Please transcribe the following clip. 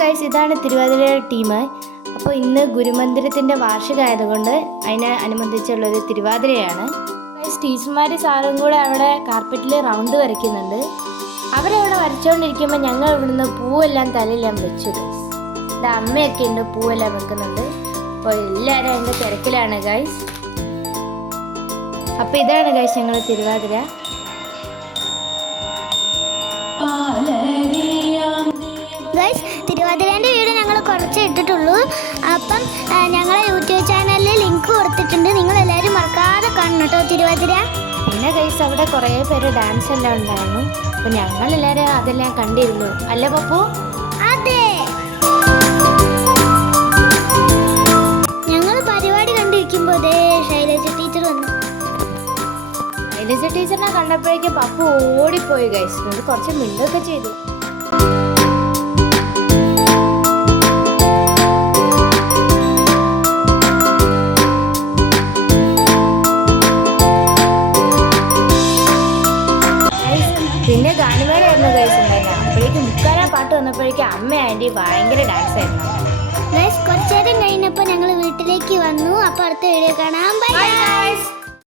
Guys, ഇതാണ് തിരുവാതിരയുടെ team. അപ്പോൾ ഇന്ന് ഗുരുമന്ദിരത്തിൻ്റെ വാർഷികമായതുകൊണ്ട് അതിനെ അനുബന്ധിച്ചുള്ളൊരു തിരുവാതിരയാണ്. ഗൈസ്, ടീച്ചർമാരും സാറും കൂടെ അവിടെ കാർപ്പറ്റിൽ റൗണ്ട് വരയ്ക്കുന്നുണ്ട്. അവരവിടെ വരച്ചുകൊണ്ടിരിക്കുമ്പോൾ ഞങ്ങൾ ഇവിടുന്ന് പൂവെല്ലാം തലയെല്ലാം വെച്ചു. ഗൈസ്, ഇത് അമ്മയൊക്കെ ഉണ്ട്, പൂവെല്ലാം വെക്കുന്നുണ്ട്. അപ്പോൾ എല്ലാവരും അതിൻ്റെ തിരക്കിലാണ് ഗൈസ്. അപ്പോൾ ഇതാണ് ഗൈസ് ഞങ്ങൾ തിരുവാതിര. ഗൈസ്, തിരുവാതിരേൻ്റെ വീഡിയോ ഞങ്ങൾ കുറച്ച് ഇട്ടിട്ടുള്ളൂ. അപ്പം ഞങ്ങളെ യൂട്യൂബ് ചാനലിൽ ലിങ്ക് കൊടുത്തിട്ടുണ്ട്. നിങ്ങളെല്ലാവരും മറക്കാതെ കാണണം കേട്ടോ തിരുവാതിര. പിന്നെ ഗൈസ്, അവിടെ കുറേ പേര് ഡാൻസ് എല്ലാം ഉണ്ടായിരുന്നു. അപ്പോൾ ഞങ്ങളെല്ലാവരും അതെല്ലാം കണ്ടിരുന്നു, അല്ലേ പപ്പു? അതെ, ഞങ്ങൾ പരിപാടി കണ്ടിരിക്കുമ്പോൾ ശൈലജ ടീച്ചർ വന്നു. ശൈലജ ടീച്ചറിനെ കണ്ടപ്പോഴേക്കും പപ്പു ഓടിപ്പോയി ഗൈസ്. കുറച്ച് മിണ്ടൊക്കെ ചെയ്തു. പിന്നെ ഗാനമേളയായിരുന്നു ഗൈസ് ഉണ്ടായിരുന്നു. അപ്പോഴേക്കും മുക്കാല പാട്ട് വന്നപ്പോഴേക്കും അമ്മ ആൻറ്റി ഭയങ്കര ഡാൻസ് ആയിരുന്നു. ഗൈസ്, കുറച്ചു നേരം കഴിഞ്ഞപ്പോൾ ഞങ്ങൾ വീട്ടിലേക്ക് വന്നു. അപ്പോൾ അടുത്ത വീഡിയോ കാണാം. Bye guys.